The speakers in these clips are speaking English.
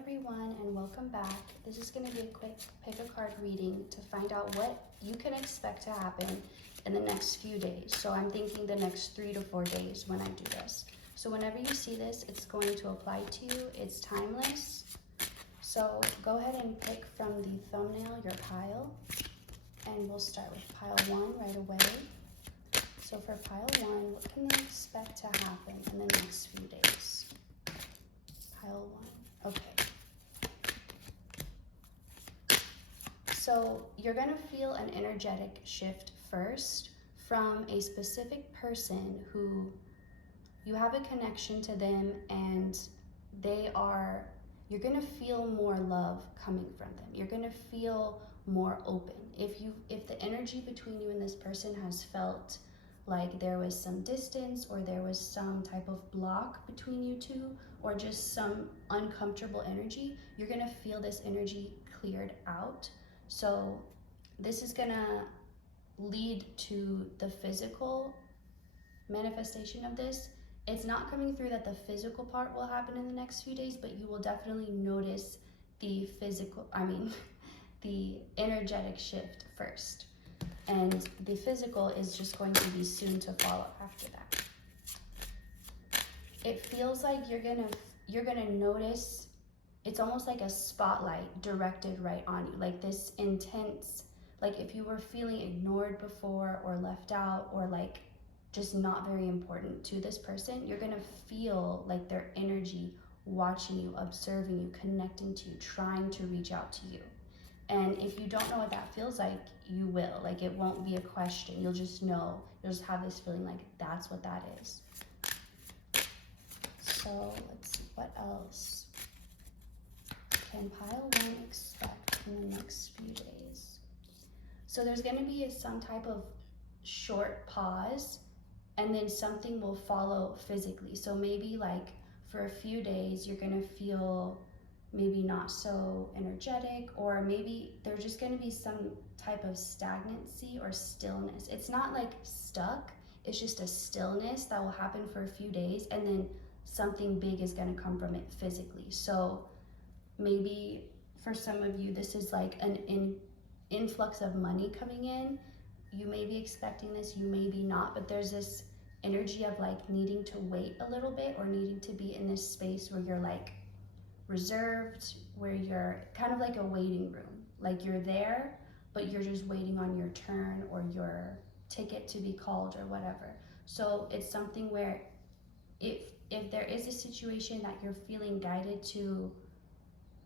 everyone, and welcome back. This is going to be a quick pick-a-card reading to find out what you can expect to happen in the next few days. So I'm thinking the next 3 to 4 days when I do this. So whenever you see this, it's going to apply to you. It's timeless. So go ahead and pick from the thumbnail your pile, and we'll start with pile 1 right away. So for pile 1, what can they expect to happen in the next few days? Pile 1. Okay. So you're going to feel an energetic shift first from a specific person who you have a connection to them, and you're going to feel more love coming from them. You're going to feel more open. If the energy between you and this person has felt like there was some distance, or there was some type of block between you two, or just some uncomfortable energy, you're gonna feel this energy cleared out. So this is gonna lead to the physical manifestation of this. It's not coming through that the physical part will happen in the next few days, but you will definitely notice the the energetic shift first. And the physical is just going to be soon to follow after that. It feels like you're gonna notice, it's almost like a spotlight directed right on you, like this intense, like if you were feeling ignored before, or left out, or like just not very important to this person, you're gonna feel like their energy watching you, observing you, connecting to you, trying to reach out to you. And if you don't know what that feels like, you will. Like, it won't be a question. You'll just know. You'll just have this feeling like that's what that is. So let's see, what else can pile 1 expect in the next few days? So there's going to be some type of short pause, and then something will follow physically. So maybe like for a few days, you're going to feel maybe not so energetic, or maybe there's just going to be some type of stagnancy or stillness. It's not like stuck, it's just a stillness that will happen for a few days, and then something big is going to come from it physically. So maybe for some of you, this is like an influx of money coming in. You may be expecting this, you may be not, but there's this energy of like needing to wait a little bit, or needing to be in this space where you're like reserved, where you're kind of like a waiting room, like you're there but you're just waiting on your turn or your ticket to be called or whatever. So it's something where if there is a situation that you're feeling guided to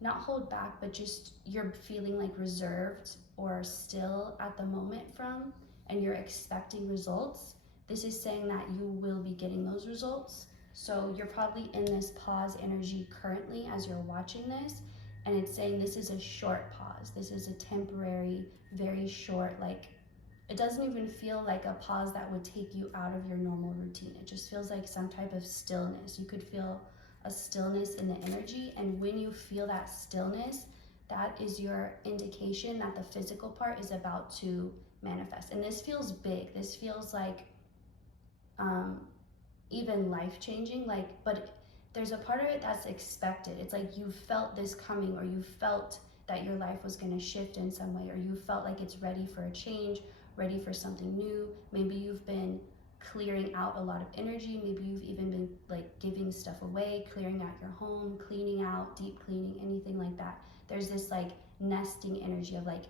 not hold back, but just you're feeling like reserved or still at the moment from, and you're expecting results, this is saying that you will be getting those results. So you're probably in this pause energy currently as you're watching this, and it's saying this is a short pause. This is a temporary, very short, like it doesn't even feel like a pause that would take you out of your normal routine. It just feels like some type of stillness. You could feel a stillness in the energy, and when you feel that stillness, that is your indication that the physical part is about to manifest. And this feels big. This feels like even life-changing, like, but there's a part of it that's expected. It's like you felt this coming, or you felt that your life was going to shift in some way, or you felt like it's ready for a change, ready for something new. Maybe you've been clearing out a lot of energy. Maybe you've even been like giving stuff away, clearing out your home, cleaning out, deep cleaning, anything like that. There's this like nesting energy of like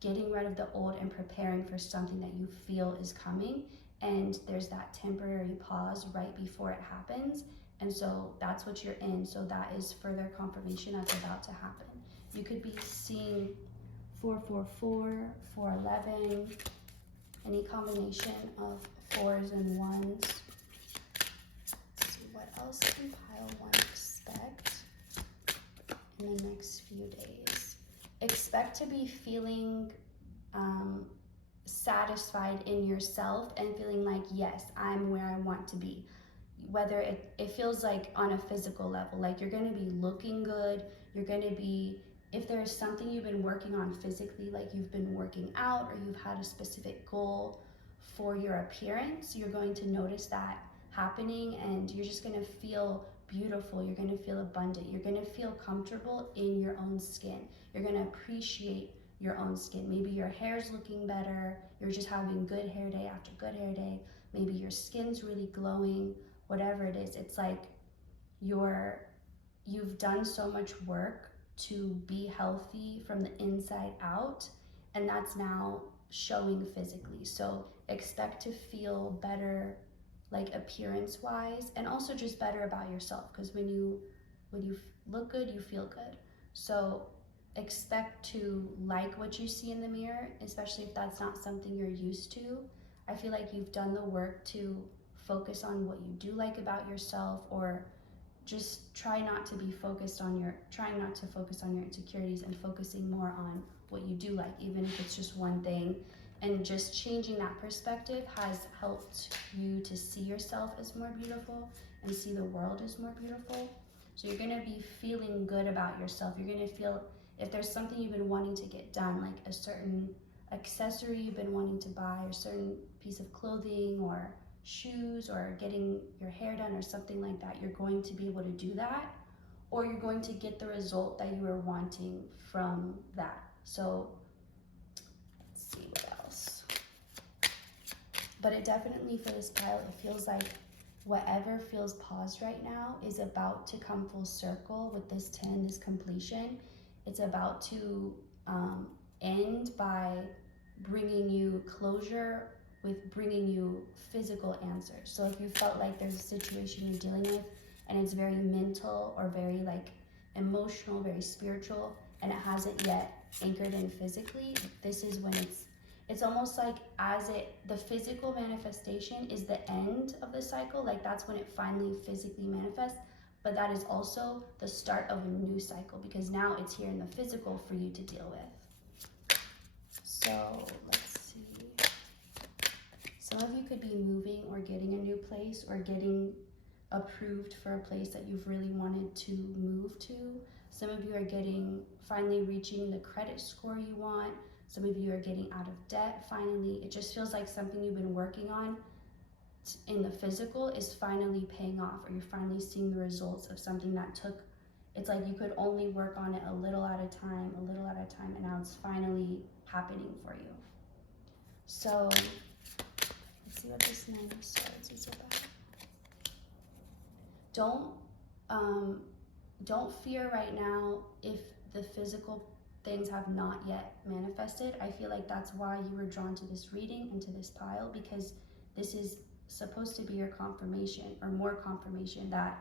getting rid of the old and preparing for something that you feel is coming. And there's that temporary pause right before it happens. And so that's what you're in. So that is further confirmation that's about to happen. You could be seeing 444, 411, any combination of 4s and 1s. Let's see, what else can pile 1 expect in the next few days? Expect to be feeling satisfied in yourself, and feeling like, yes, I'm where I want to be. Whether it feels like on a physical level, like you're going to be looking good, you're going to be, if there's something you've been working on physically, like you've been working out, or you've had a specific goal for your appearance, you're going to notice that happening, and you're just going to feel beautiful. You're going to feel abundant. You're going to feel comfortable in your own skin. You're going to appreciate your own skin. Maybe your hair's looking better. You're just having good hair day after good hair day. Maybe your skin's really glowing. Whatever it is, it's like you've done so much work to be healthy from the inside out, and that's now showing physically. So expect to feel better, like appearance wise, and also just better about yourself, because when you look good, you feel good. So expect to like what you see in the mirror, especially if that's not something you're used to. I feel like you've done the work to focus on what you do like about yourself, or just trying not to focus on your insecurities and focusing more on what you do like, even if it's just one thing. And just changing that perspective has helped you to see yourself as more beautiful and see the world as more beautiful. So you're going to be feeling good about yourself. You're going to feel, if there's something you've been wanting to get done, like a certain accessory you've been wanting to buy, or a certain piece of clothing or shoes, or getting your hair done or something like that, you're going to be able to do that, or you're going to get the result that you were wanting from that. So let's see what else. But it definitely, for this pile, it feels like whatever feels paused right now is about to come full circle with this 10, this completion. It's about to end by bringing you closure, with bringing you physical answers. So if you felt like there's a situation you're dealing with and it's very mental or very like emotional, very spiritual, and it hasn't yet anchored in physically, this is when it's almost like the physical manifestation is the end of the cycle, like that's when it finally physically manifests, but that is also the start of a new cycle, because now it's here in the physical for you to deal with. So let's see. Some of you could be moving or getting a new place, or getting approved for a place that you've really wanted to move to. Some of you are finally reaching the credit score you want. Some of you are getting out of debt finally. It just feels like something you've been working on in the physical is finally paying off, or you're finally seeing the results of something that took, it's like you could only work on it a little at a time, and now it's finally happening for you. So let's see what this Nine of Swords is about. Don't fear right now if the physical things have not yet manifested. I feel like that's why you were drawn to this reading and to this pile, because this is supposed to be your confirmation, or more confirmation, that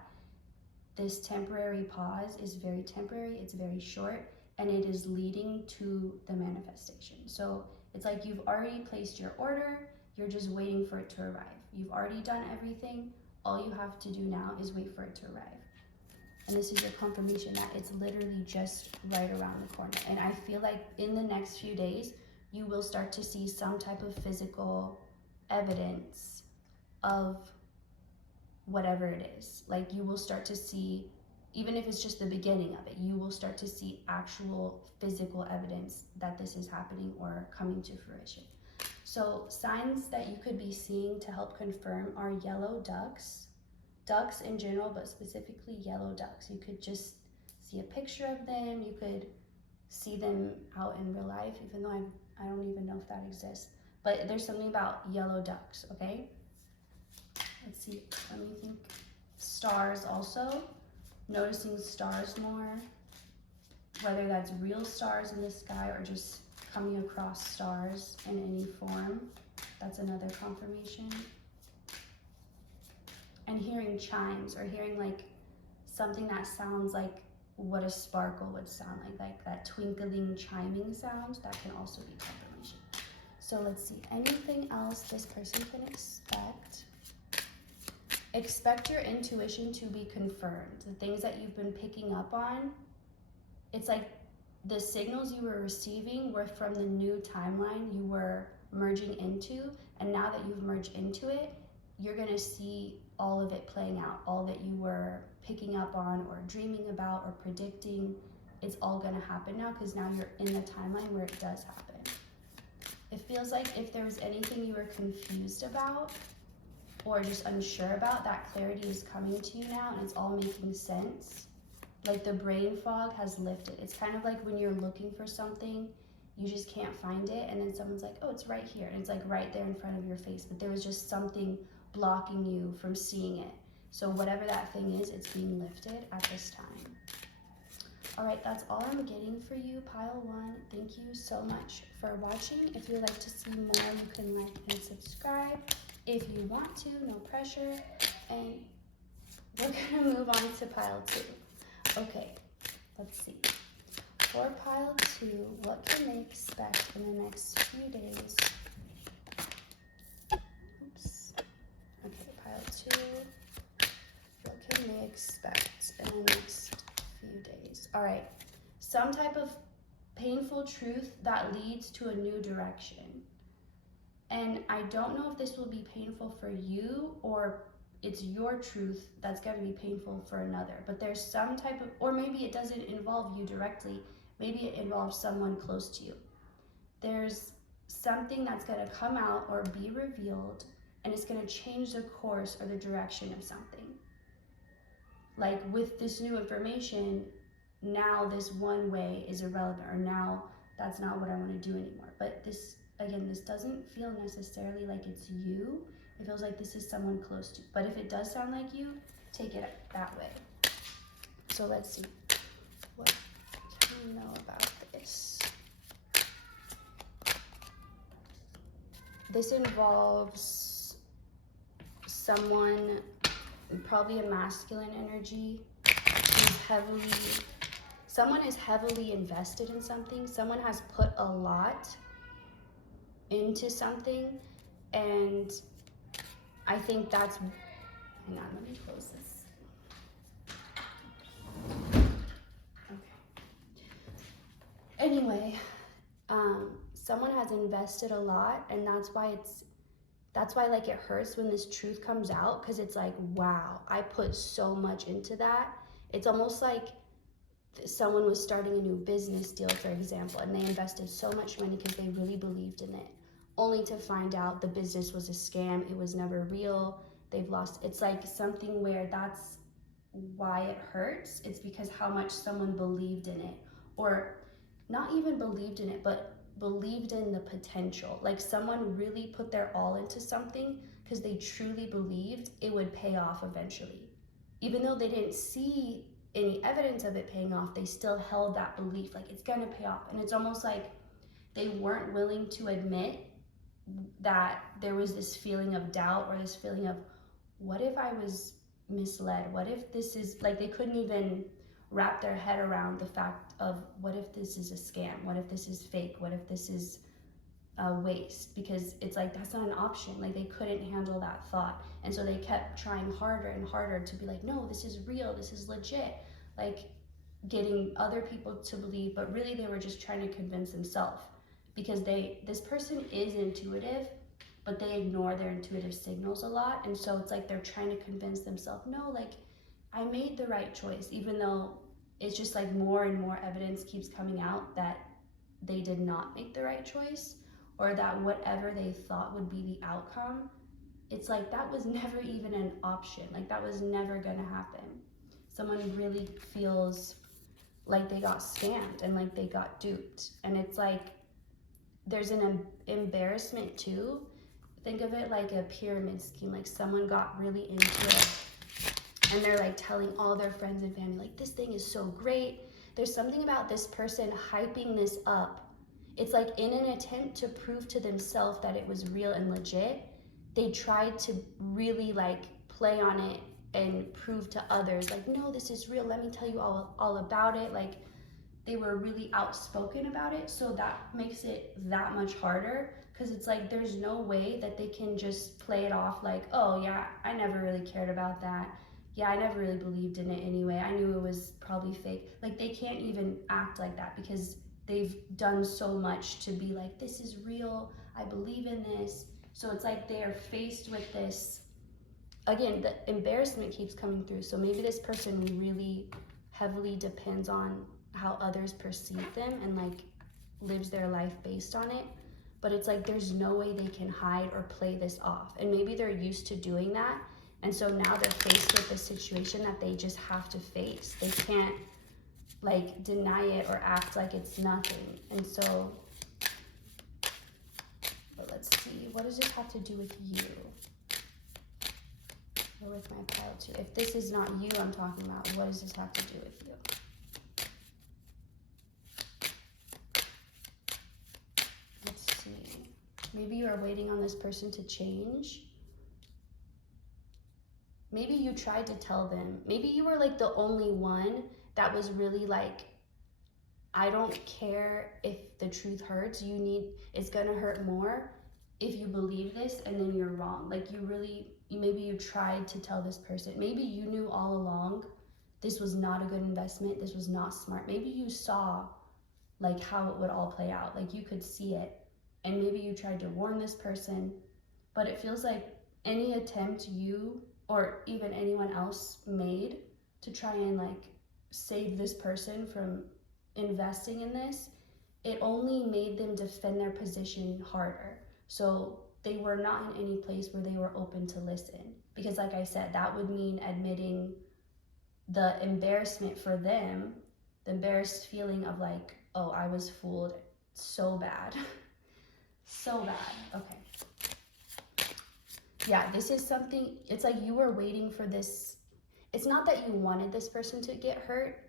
this temporary pause is very temporary, it's very short, and it is leading to the manifestation. So it's like you've already placed your order, you're just waiting for it to arrive. You've already done everything. All you have to do now is wait for it to arrive. And this is your confirmation that it's literally just right around the corner. And I feel like in the next few days, you will start to see some type of physical evidence of whatever it is. Like you will start to see, even if it's just the beginning of it, you will start to see actual physical evidence that this is happening or coming to fruition. So signs that you could be seeing to help confirm are yellow ducks. Ducks in general, but specifically yellow ducks. You could just see a picture of them. You could see them out in real life, even though I don't even know if that exists. But there's something about yellow ducks, okay? Let's see, let me think. Stars also. Noticing stars more, whether that's real stars in the sky or just coming across stars in any form. That's another confirmation. And hearing chimes, or hearing like something that sounds like what a sparkle would sound like that twinkling, chiming sound, that can also be confirmation. So let's see, anything else this person can expect? Expect your intuition to be confirmed. The things that you've been picking up on, it's like the signals you were receiving were from the new timeline you were merging into, and now that you've merged into it, you're gonna see all of it playing out. All that you were picking up on or dreaming about or predicting, it's all gonna happen now, because now you're in the timeline where it does happen. It feels like if there was anything you were confused about, or just unsure about, that clarity is coming to you now and it's all making sense. Like the brain fog has lifted. It's kind of like when you're looking for something, you just can't find it, and then someone's like, oh, it's right here, and it's like right there in front of your face, but there was just something blocking you from seeing it. So whatever that thing is, it's being lifted at this time. All right, that's all I'm getting for you, pile one. Thank you so much for watching. If you'd like to see more, you can like and subscribe if you want to, no pressure. And we're gonna move on to pile two. Okay, let's see. For pile two, what can they expect in the next few days? Oops. Okay, pile two, what can they expect in the next few days? All right, some type of painful truth that leads to a new direction. And I don't know if this will be painful for you or it's your truth that's going to be painful for another, but there's some type of, or maybe it doesn't involve you directly, maybe it involves someone close to you. There's something that's going to come out or be revealed, and it's going to change the course or the direction of something. Like with this new information, now this one way is irrelevant, or now that's not what I want to do anymore. But this, again, this doesn't feel necessarily like it's you. It feels like this is someone close to you. But if it does sound like you, take it that way. So let's see. What can you know about this? This involves someone, probably a masculine energy, someone is heavily invested in something. Someone has put a lot into something, and I think that's, hang on, let me close this. Okay. Anyway, someone has invested a lot, and that's why like it hurts when this truth comes out, because it's like, wow, I put so much into that. It's almost like someone was starting a new business deal, for example, and they invested so much money because they really believed in it, only to find out the business was a scam. It was never real. They've lost. It's like something where that's why it hurts. It's because how much someone believed in it, or not even believed in it, but believed in the potential. Like someone really put their all into something because they truly believed it would pay off eventually. Even though they didn't see any evidence of it paying off, they still held that belief, like it's gonna pay off. And it's almost like they weren't willing to admit that there was this feeling of doubt, or this feeling of, what if I was misled? What if this is, like, they couldn't even wrap their head around the fact of, what if this is a scam? What if this is fake? What if this is a waste? Because it's like, that's not an option. Like, they couldn't handle that thought. And so they kept trying harder and harder to be like, no, this is real, this is legit. Like, getting other people to believe, but really they were just trying to convince themselves. Because this person is intuitive, but they ignore their intuitive signals a lot. And so it's like they're trying to convince themselves, no, like, I made the right choice, even though it's just like more and more evidence keeps coming out that they did not make the right choice, or that whatever they thought would be the outcome, it's like that was never even an option. Like, that was never gonna happen. Someone really feels like they got scammed and like they got duped. And it's like, there's an embarrassment too. Think of it like a pyramid scheme. Like, someone got really into it and they're like telling all their friends and family, like, this thing is so great. There's something about this person hyping this up. It's like, in an attempt to prove to themselves that it was real and legit, they tried to really like play on it and prove to others, like, no, this is real, let me tell you all about it. Like, they were really outspoken about it. So that makes it that much harder, because it's like, there's no way that they can just play it off like, oh yeah, I never really cared about that. Yeah, I never really believed in it anyway. I knew it was probably fake. Like, they can't even act like that, because they've done so much to be like, this is real, I believe in this. So it's like they're faced with this, again, the embarrassment keeps coming through. So maybe this person really heavily depends on how others perceive them and like lives their life based on it. but it's like there's no way they can hide or play this off. And maybe they're used to doing that. And so now they're faced with a situation that they just have to face. They can't like deny it or act like it's nothing. And so, but let's see, what does this have to do with you? Or with my pile 2? If this is not you I'm talking about, what does this have to do with you? Let's see. Maybe you are waiting on this person to change. Maybe you tried to tell them. Maybe you were like the only one that was really like, I don't care if the truth hurts. It's gonna hurt more if you believe this, and then you're wrong. Like maybe you tried to tell this person. Maybe you knew all along this was not a good investment. This was not smart. Maybe you saw like how it would all play out. Like you could see it, and maybe you tried to warn this person, but it feels like any attempt you or even anyone else made to try and like save this person from investing in this, it only made them defend their position harder. So they were not in any place where they were open to listen. Because like I said, that would mean admitting the embarrassment for them, the embarrassed feeling of like, oh, I was fooled so bad. So bad. Okay. Yeah, this is something, it's like you were waiting for this. It's not that you wanted this person to get hurt,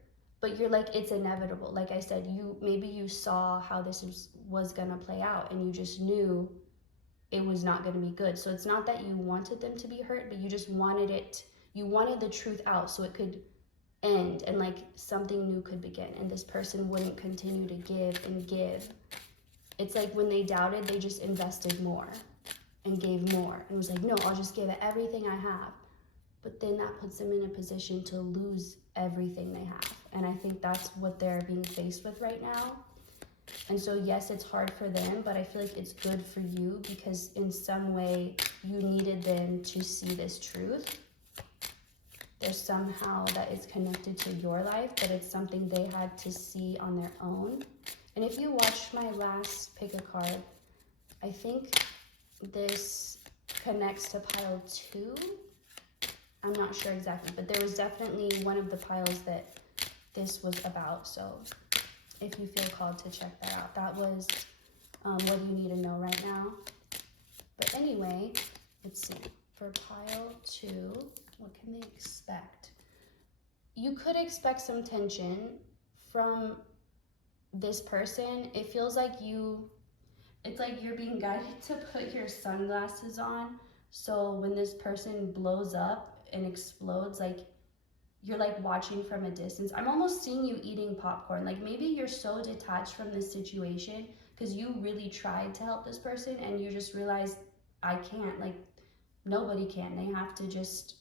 but you're like, it's inevitable. Like I said, maybe you saw how this was gonna play out, and you just knew it was not gonna be good. So it's not that you wanted them to be hurt, but you just wanted you wanted the truth out so it could end and like something new could begin, and this person wouldn't continue to give and give. It's like when they doubted, they just invested more and gave more and was like, no, I'll just give it everything I have. But then that puts them in a position to lose everything they have. And I think that's what they're being faced with right now. And so yes, it's hard for them, but I feel like it's good for you because in some way you needed them to see this truth. There's somehow that it's connected to your life, but it's something they had to see on their own. And if you watched my last Pickacard, I think this connects to pile 2. I'm not sure exactly, but there was definitely one of the piles that this was about. So if you feel called to check that out, that was what you need to know right now. But anyway, let's see. For pile 2, what can they expect? You could expect some tension from this person. It feels like it's like you're being guided to put your sunglasses on. So when this person blows up and explodes, like you're like watching from a distance. I'm almost seeing you eating popcorn. Like maybe you're so detached from this situation because you really tried to help this person and you just realized, I can't. Like nobody can. They have to just,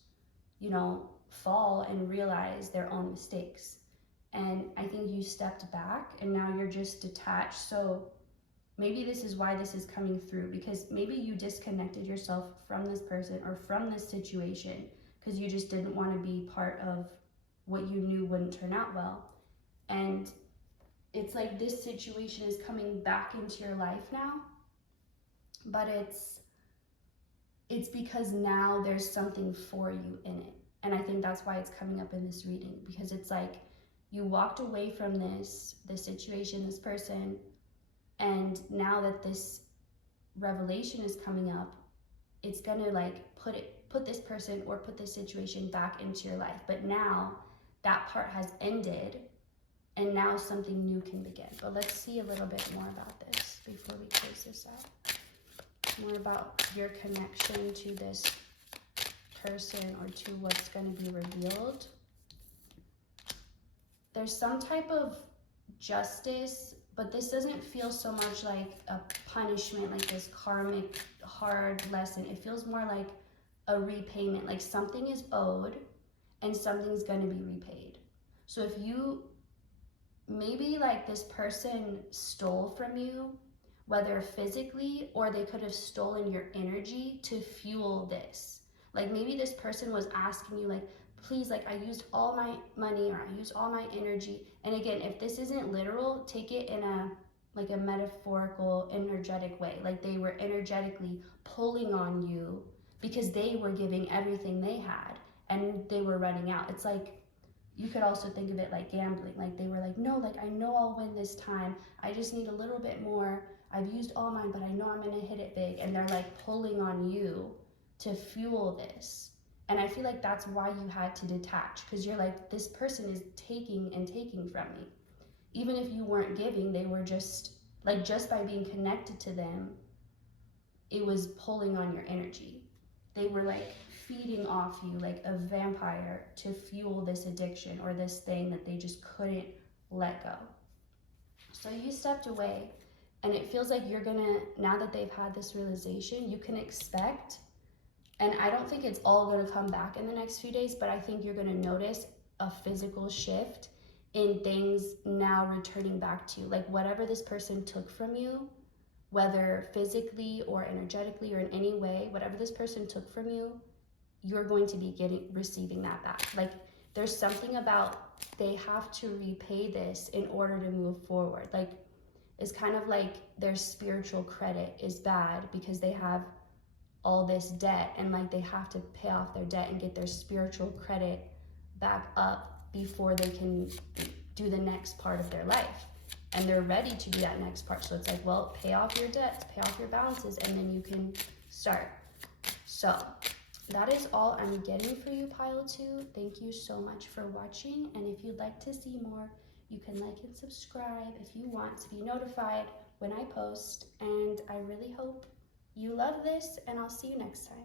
fall and realize their own mistakes. And I think you stepped back and now you're just detached. So maybe this is why this is coming through, because maybe you disconnected yourself from this person or from this situation because you just didn't want to be part of what you knew wouldn't turn out well. And it's like this situation is coming back into your life now, but it's because now there's something for you in it. And I think that's why it's coming up in this reading, because it's like you walked away from this situation, this person, and now that this revelation is coming up, it's gonna like put this person or put this situation back into your life. But now that part has ended and now something new can begin. But let's see a little bit more about this before we close this out. More about your connection to this person or to what's going to be revealed. There's some type of justice, but this doesn't feel so much like a punishment, like this karmic hard lesson. It feels more like a repayment, like something is owed and something's going to be repaid. So if you, maybe like this person stole from you, whether physically or they could have stolen your energy to fuel this. Like maybe this person was asking you like, please, like I used all my money or I used all my energy. And again, if this isn't literal, take it in a like a metaphorical, energetic way. Like they were energetically pulling on you because they were giving everything they had and they were running out. It's like, you could also think of it like gambling. Like they were like, no, like I know I'll win this time. I just need a little bit more. I've used all mine, but I know I'm gonna hit it big. And they're like pulling on you to fuel this. And I feel like that's why you had to detach, because you're like, this person is taking and taking from me. Even if you weren't giving, they were just like, just by being connected to them, it was pulling on your energy. They were like feeding off you like a vampire to fuel this addiction or this thing that they just couldn't let go. So you stepped away, and it feels like you're gonna, now that they've had this realization, you can expect, and I don't think it's all gonna come back in the next few days, but I think you're gonna notice a physical shift in things now returning back to you. Like whatever this person took from you, whether physically or energetically or in any way, whatever this person took from you, you're going to be receiving that back. Like there's something about, they have to repay this in order to move forward. Like it's kind of like their spiritual credit is bad because they have all this debt, and like they have to pay off their debt and get their spiritual credit back up before they can do the next part of their life. And they're ready to do that next part. So it's like, well, pay off your debts, pay off your balances, and then you can start. So that is all I'm getting for you, pile 2. Thank you so much for watching. And if you'd like to see more, you can like and subscribe if you want to be notified when I post. And I really hope you love this, and I'll see you next time.